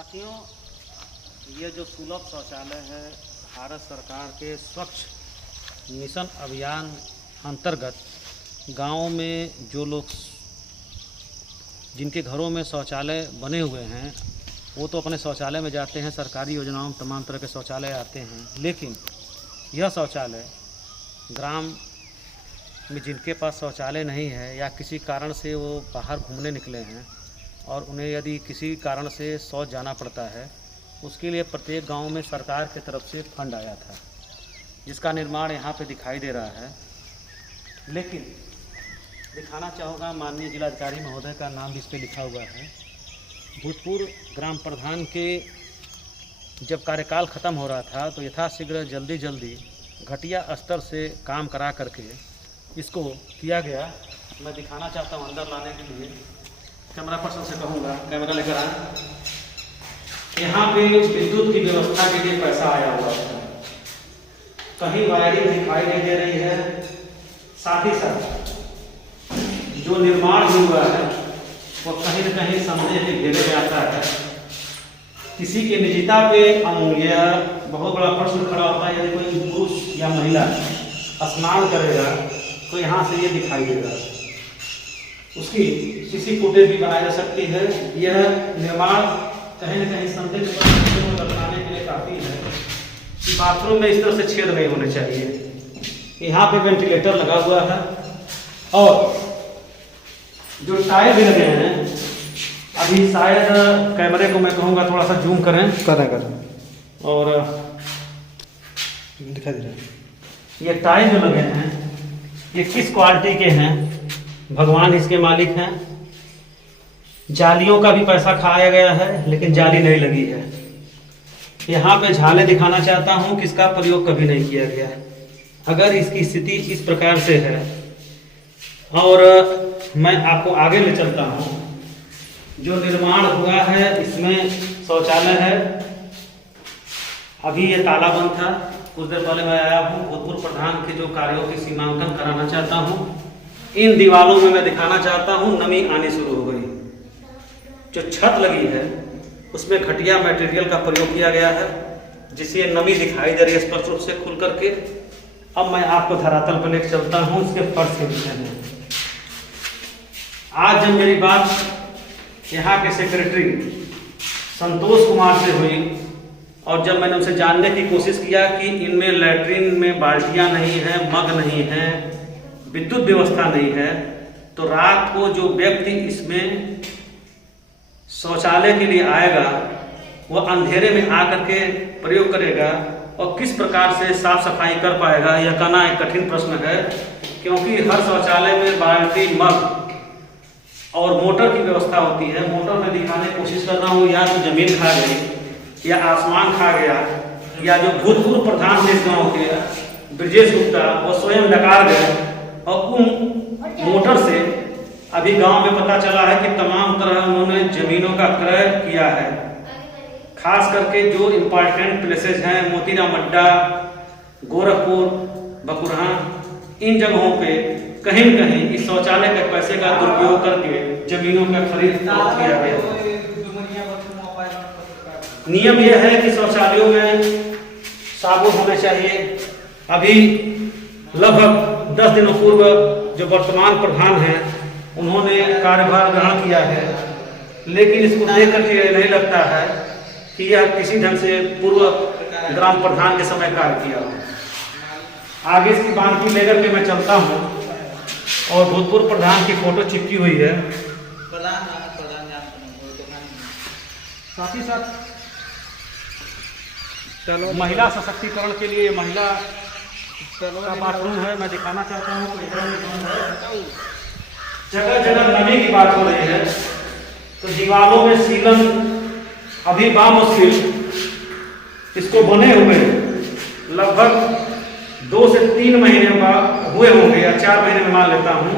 साथियों, ये जो सुलभ शौचालय है भारत सरकार के स्वच्छ मिशन अभियान अंतर्गत गाँव में जो लोग जिनके घरों में शौचालय बने हुए हैं वो तो अपने शौचालय में जाते हैं। सरकारी योजनाओं में तमाम तरह के शौचालय आते हैं, लेकिन यह शौचालय ग्राम में जिनके पास शौचालय नहीं है या किसी कारण से वो बाहर घूमने निकले हैं और उन्हें यदि किसी कारण से शौच जाना पड़ता है, उसके लिए प्रत्येक गांव में सरकार की तरफ से फंड आया था, जिसका निर्माण यहाँ पे दिखाई दे रहा है। लेकिन दिखाना चाहूँगा, माननीय जिलाधिकारी महोदय का नाम भी इस पर लिखा हुआ है। भूतपूर्व ग्राम प्रधान के जब कार्यकाल ख़त्म हो रहा था तो यथाशीघ्र जल्दी घटिया स्तर से काम करा करके इसको किया गया। मैं दिखाना चाहता हूँ अंदर लाने के लिए। कैमरा पर्सन से कहूँगा कैमरा लेकर आए। यहाँ पे विद्युत की व्यवस्था के लिए पैसा आया हुआ है, कहीं वायरिंग दिखाई नहीं दे रही है। साथ ही साथ जो निर्माण भी हुआ है वो कहीं न कहीं संदेह के घेरे में आता है। किसी की निजता पे यह बहुत बड़ा प्रश्न खड़ा होता है। यदि कोई पुरुष या महिला स्नान करेगा तो यहाँ से ये दिखाई देगा। उसकी सीसी फुटेज भी बनाई जा सकती है। यह निर्माण कहीं न कहीं संदेह को बताने के लिए काफ़ी है कि बाथरूम में इस तरह से छेद नहीं होने चाहिए। यहाँ पे वेंटिलेटर लगा हुआ है और जो टायर भी लगे हैं, अभी शायद कैमरे को मैं कहूँगा थोड़ा सा जूम करें और दिखा दे रहा है। ये टायर जो लगे हैं ये किस क्वालिटी के हैं, भगवान इसके मालिक हैं। जालियों का भी पैसा खाया गया है लेकिन जाली नहीं लगी है। यहाँ पे झाले दिखाना चाहता हूँ कि इसका प्रयोग कभी नहीं किया गया है। अगर इसकी स्थिति इस प्रकार से है और मैं आपको आगे ले चलता हूँ। जो निर्माण हुआ है इसमें शौचालय है। अभी ये ताला बंद था, कुछ देर पहले मैं आया हूँ। भूतपूर्व प्रधान के जो कार्यों की सीमांकन कराना चाहता हूँ। इन दीवारों में मैं दिखाना चाहता हूँ नमी आनी शुरू हो गई। जो छत लगी है उसमें घटिया मटेरियल का प्रयोग किया गया है, जिससे नमी दिखाई दे रही है स्पष्ट रूप से खुल करके। अब मैं आपको धरातल पर लेकर चलता हूँ इसके फर्श के विषय में। आज जब मेरी बात यहाँ के सेक्रेटरी संतोष कुमार से हुई और जब मैंने उनसे जानने की कोशिश किया कि इनमें लैट्रिन में बाल्टियाँ नहीं हैं, मग नहीं हैं, विद्युत व्यवस्था नहीं है, तो रात को जो व्यक्ति इसमें शौचालय के लिए आएगा वह अंधेरे में आकर के प्रयोग करेगा और किस प्रकार से साफ सफाई कर पाएगा, यह कहना एक कठिन प्रश्न है। क्योंकि हर शौचालय में बाल्टी, मग और मोटर की व्यवस्था होती है। मोटर में दिखाने की कोशिश कर रहा हूँ, या तो जमीन खा गई या आसमान खा गया, या जो भूतपूर्व प्रधान थे इस गाँव के ब्रजेश गुप्ता वो स्वयं डकार गए और उन मोटर से अभी गांव में पता चला है कि तमाम तरह उन्होंने जमीनों का क्रय किया है। खास करके जो इम्पोर्टेंट प्लेसेस हैं, मोतीराम अड्डा, गोरखपुर, बकुरहा, इन जगहों पे कहीं न कहीं इस शौचालय के पैसे का दुरुपयोग करके जमीनों का खरीद किया गया। नियम यह है कि शौचालयों में साबुन होने चाहिए। अभी लगभग 10 दिनों पूर्व जो वर्तमान प्रधान हैं उन्होंने कार्यभार ग्रहण किया है, लेकिन इसको देख करके नहीं लगता है कि यह किसी ढंग से पूर्व ग्राम प्रधान के समय कार्य किया हो। आगे इसकी बानकी लेकर के मैं चलता हूँ और भूतपूर्व प्रधान की फोटो चिपकी हुई है। साथ ही साथ चलो महिला सशक्तिकरण के लिए महिला का बाथरूम है, मैं दिखाना चाहता हूँ। जगह जगह नमी की बात हो रही है तो दीवारों में सीलन अभी बामुश्किल इसको बने हुए लगभग 2 से 3 महीने हुए होंगे या 4 महीने में मान लेता हूँ।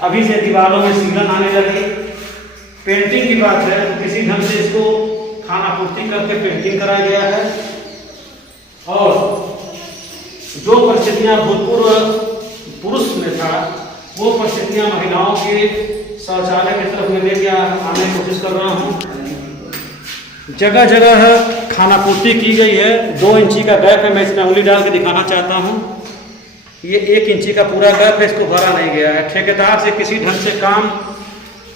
अभी से दीवारों में सीलन आने लगी। पेंटिंग की बात है तो किसी ढंग से इसको खाना पूर्ति करके पेंटिंग कराया गया है। और जो परिस्थितियाँ भूतपूर्व पुरुष में था वो परिस्थितियाँ महिलाओं के शौचालय की तरफ में लेके आने की कोशिश कर रहा हूँ। जगह जगह खानापूर्ति की गई है। 2 इंची का गैप है, मैं इसमें उंगली डाल के दिखाना चाहता हूँ। ये 1 इंची का पूरा गैप है, इसको भरा नहीं गया है। ठेकेदार से किसी ढंग से काम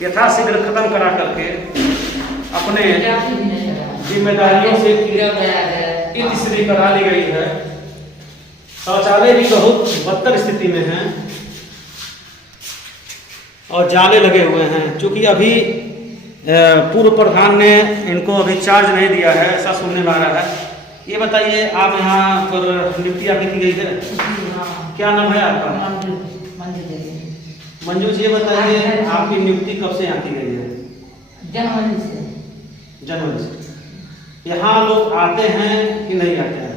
यथाशीघ्र खत्म करा करके अपने जिम्मेदारियों से इतनी करा ली गई है। शौचालय भी बहुत बदतर स्थिति में है और जाले लगे हुए हैं। चूँकि अभी पूर्व प्रधान ने इनको अभी चार्ज नहीं दिया है, ऐसा सुनने में आ रहा है। ये बताइए, आप यहाँ पर नियुक्ति आपकी की गई है, क्या नाम है आपका? मंजू जी, ये बताइए आपकी नियुक्ति कब से यहाँ की गई है? जनवरी से। यहाँ लोग आते हैं कि नहीं आते हैं?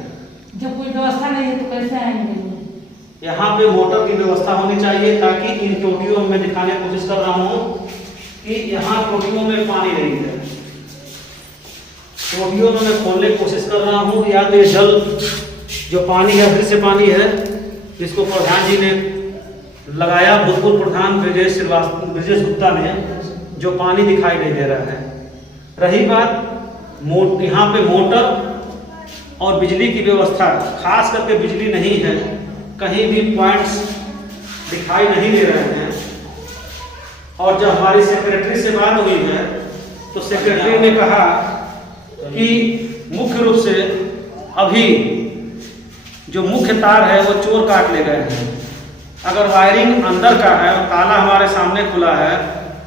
जब कोई व्यवस्था नहीं है तो कैसे आएंगे? यहाँ पे मोटर की व्यवस्था होनी चाहिए, ताकि इन टोटियों में दिखाने की कोशिश कर रहा हूँ कि यहाँ टोटियों में पानी नहीं है। टोटियों में मैं खोलने की कोशिश कर रहा हूँ, या तो ये जल जो पानी है फिर से पानी है, जिसको प्रधान जी ने लगाया, भूतपूर्व प्रधान ब्रजेश गुप्ता ने, जो पानी दिखाई नहीं दे रहा है। रही बात यहाँ पे मोटर और बिजली की व्यवस्था, खास करके बिजली नहीं है, कहीं भी पॉइंट्स दिखाई नहीं दे रहे हैं। और जब हमारी सेक्रेटरी से बात हुई है तो सेक्रेटरी ने कहा कि मुख्य रूप से अभी जो मुख्य तार है वो चोर काट ले गए हैं। अगर वायरिंग अंदर का है, ताला हमारे सामने खुला है,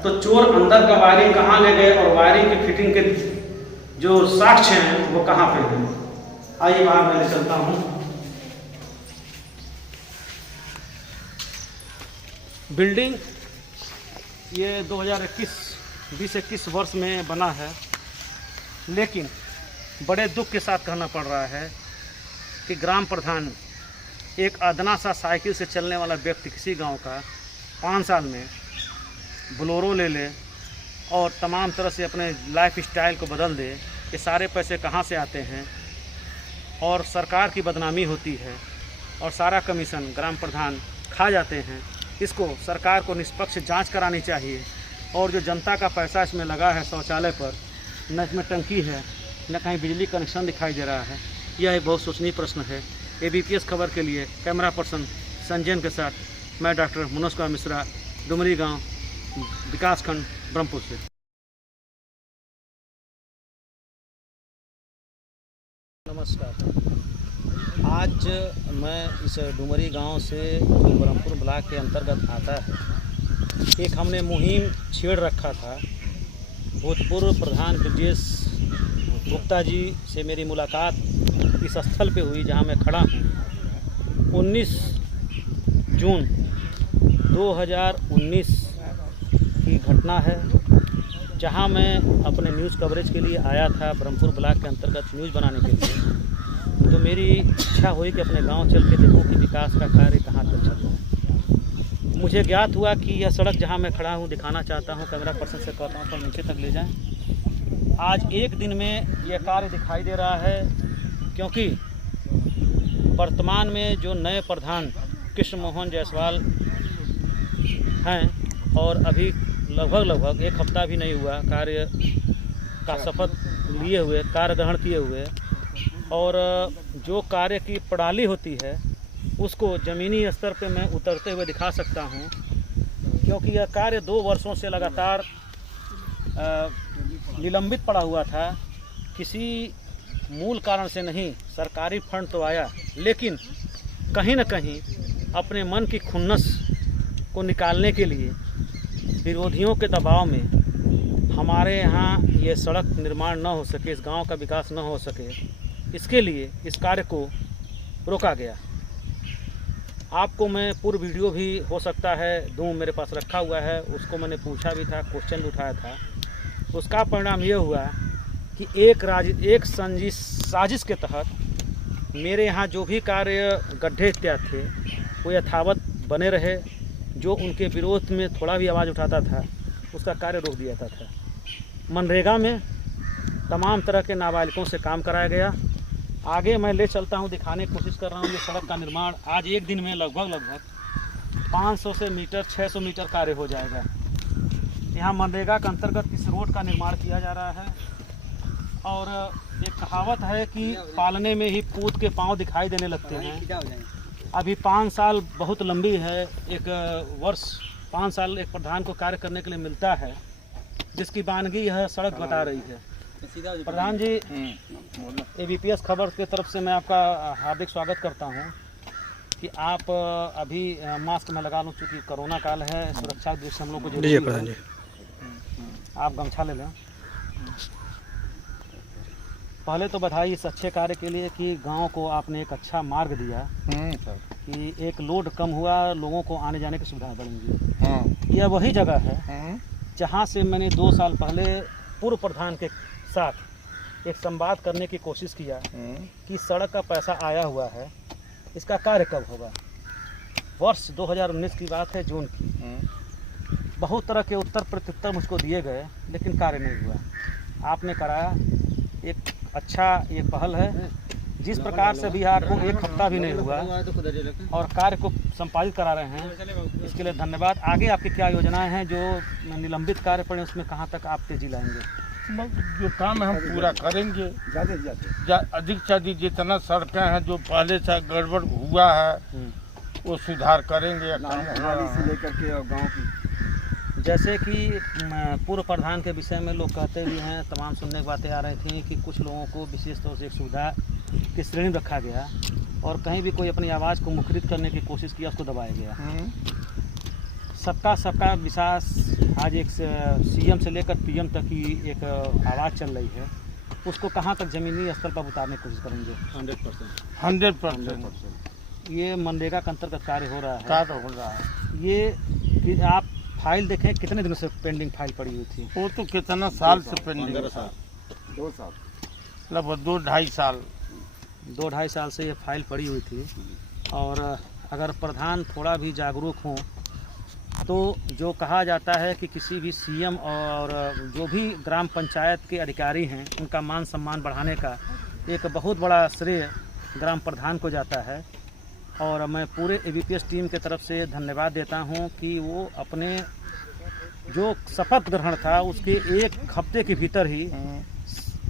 तो चोर अंदर का वायरिंग कहाँ ले गए और वायरिंग की फिटिंग के जो साक्ष्य हैं वो कहाँ पे हैं? आइए बाहर मैं चलता हूँ। बिल्डिंग ये 2021 वर्ष में बना है, लेकिन बड़े दुख के साथ कहना पड़ रहा है कि ग्राम प्रधान, एक अदना सा साइकिल से चलने वाला व्यक्ति किसी गांव का 5 साल में बोलेरो ले ले और तमाम तरह से अपने लाइफ स्टाइल को बदल दे। ये सारे पैसे कहाँ से आते हैं? और सरकार की बदनामी होती है और सारा कमीशन ग्राम प्रधान खा जाते हैं। इसको सरकार को निष्पक्ष जांच करानी चाहिए। और जो जनता का पैसा इसमें लगा है शौचालय पर, न इसमें टंकी है, न कहीं बिजली कनेक्शन दिखाई दे रहा है। यह एक बहुत सोचनीय प्रश्न है। ABPS खबर के लिए कैमरा पर्सन संजयन के साथ मैं डॉक्टर मनोज कुमार मिश्रा, डुमरी गांव, विकासखंड, ब्रह्मपुर से। नमस्कार। आज मैं इस डुमरी गांव से, जो ब्रह्मपुर ब्लॉक के अंतर्गत आता है, एक हमने मुहिम छेड़ रखा था। भूतपूर्व प्रधान ब्रजेश गुप्ता जी से मेरी मुलाकात इस स्थल पे हुई जहां मैं खड़ा हूं। 19 जून 2019 की घटना है, जहां मैं अपने न्यूज़ कवरेज के लिए आया था, ब्रह्मपुर ब्लॉक के अंतर्गत न्यूज़ बनाने के लिए। तो मेरी इच्छा हुई कि अपने गांव चल के देखूं कि विकास का कार्य कहां तक चल रहा है। मुझे ज्ञात हुआ कि यह सड़क जहां मैं खड़ा हूं दिखाना चाहता हूं, कैमरा पर्सन से कहता हूं पर नीचे तक ले जाएं। आज एक दिन में यह कार्य दिखाई दे रहा है, क्योंकि वर्तमान में जो नए प्रधान कृष्ण मोहन जायसवाल हैं और अभी लगभग 1 हफ्ता भी नहीं हुआ कार्य का शपथ लिए हुए, कार्य ग्रहण किए हुए, और जो कार्य की प्रणाली होती है उसको ज़मीनी स्तर पे मैं उतरते हुए दिखा सकता हूँ। क्योंकि यह कार्य 2 वर्षों से लगातार निलंबित पड़ा हुआ था। किसी मूल कारण से नहीं, सरकारी फंड तो आया, लेकिन कहीं न कहीं अपने मन की खुन्नस को निकालने के लिए विरोधियों के दबाव में हमारे यहाँ ये सड़क निर्माण न हो सके, इस गांव का विकास न हो सके, इसके लिए इस कार्य को रोका गया। आपको मैं पूर्व वीडियो भी हो सकता है दूँ, मेरे पास रखा हुआ है, उसको मैंने पूछा भी था, क्वेश्चन उठाया था। उसका परिणाम ये हुआ कि एक साजिश के तहत मेरे यहाँ जो भी कार्य गड्ढे इत्यादि थे वो यथावत बने रहे। जो उनके विरोध में थोड़ा भी आवाज़ उठाता था उसका कार्य रोक दिया जाता था। मनरेगा में तमाम तरह के नाबालिगों से काम कराया गया। आगे मैं ले चलता हूं, दिखाने की कोशिश कर रहा हूं। ये सड़क का निर्माण आज एक दिन में लगभग 500 से मीटर 600 मीटर कार्य हो जाएगा। यहाँ मनरेगा के अंतर्गत इस रोड का निर्माण किया जा रहा है और एक कहावत है कि पालने में ही पूत के पांव दिखाई देने लगते हैं। अभी 5 साल बहुत लंबी है, एक वर्ष 5 साल एक प्रधान को कार्य करने के लिए मिलता है, जिसकी वानगी यह सड़क बता रही है। प्रधान जी, ABPS खबर की तरफ से मैं आपका हार्दिक स्वागत करता हूं कि आप अभी मास्क में लगा लूँ, चूँकि कोरोना काल है, सुरक्षा की दृष्टि से हम लोग को जरूरी है। प्रधान जी, आप गमछा ले लें। पहले तो बधाई इस अच्छे कार्य के लिए कि गांव को आपने एक अच्छा मार्ग दिया कि एक लोड कम हुआ, लोगों को आने जाने की सुविधा बढ़ेंगी। यह वही जगह है जहां से मैंने 2 साल पहले पूर्व प्रधान के साथ एक संवाद करने की कोशिश किया कि सड़क का पैसा आया हुआ है, इसका कार्य कब होगा। वर्ष 2019 की बात है, जून की। बहुत तरह के उत्तर प्रत्युत्तर मुझको दिए गए, लेकिन कार्य नहीं हुआ। आपने कराया, एक अच्छा ये पहल है। जिस प्रकार से बिहार को 1 हफ्ता भी नहीं हुआ और कार्य को संपादित करा रहे हैं, इसके लिए धन्यवाद। आगे आपकी क्या योजनाएं हैं? जो निलंबित कार्य पड़े उसमें कहां तक आप तेजी लाएंगे? जो काम है हम पूरा करेंगे, अधिक से अधिक जितना सड़कें हैं जो पहले से गड़बड़ हुआ है वो सुधार करेंगे। से लेकर के और गाँव की, जैसे कि पूर्व प्रधान के विषय में लोग कहते भी हैं, तमाम सुनने की बातें आ रही थी कि कुछ लोगों को विशेष तौर से एक सुविधा की श्रेणी में रखा गया और कहीं भी कोई अपनी आवाज़ को मुखरित करने की कोशिश किया, उसको दबाया गया। सबका विश्वास आज एक CM से लेकर PM तक की एक आवाज़ चल रही है, उसको कहाँ तक ज़मीनी स्तर पर उतारने की कोशिश करेंगे? 100%। ये मनरेगा के अंतर्गत कार्य हो रहा है। ये कि आप फाइल देखें, कितने दिनों से पेंडिंग फाइल पड़ी हुई थी? वो तो कितना साल से पेंडिंग, 2 साल, लगभग 2-2.5 साल, 2-2.5 साल से ये फाइल पड़ी हुई थी। और अगर प्रधान थोड़ा भी जागरूक हों तो जो कहा जाता है कि किसी भी CM और जो भी ग्राम पंचायत के अधिकारी हैं, उनका मान सम्मान बढ़ाने का एक बहुत बड़ा श्रेय ग्राम प्रधान को जाता है। और मैं पूरे ABPS टीम के तरफ से धन्यवाद देता हूं कि वो अपने जो शपथ ग्रहण था उसके 1 हफ्ते के भीतर ही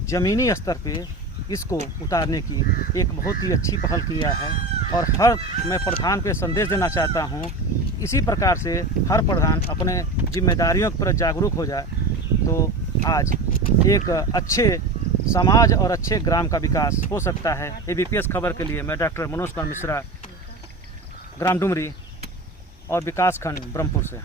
ज़मीनी स्तर पे इसको उतारने की एक बहुत ही अच्छी पहल किया है। और मैं प्रधान पे संदेश देना चाहता हूं, इसी प्रकार से हर प्रधान अपने जिम्मेदारियों पर जागरूक हो जाए तो आज एक अच्छे समाज और अच्छे ग्राम का विकास हो सकता है। ABPS खबर के लिए मैं डॉक्टर मनोज कुमार मिश्रा, ग्राम डुमरी और विकास खंड ब्रह्मपुर से।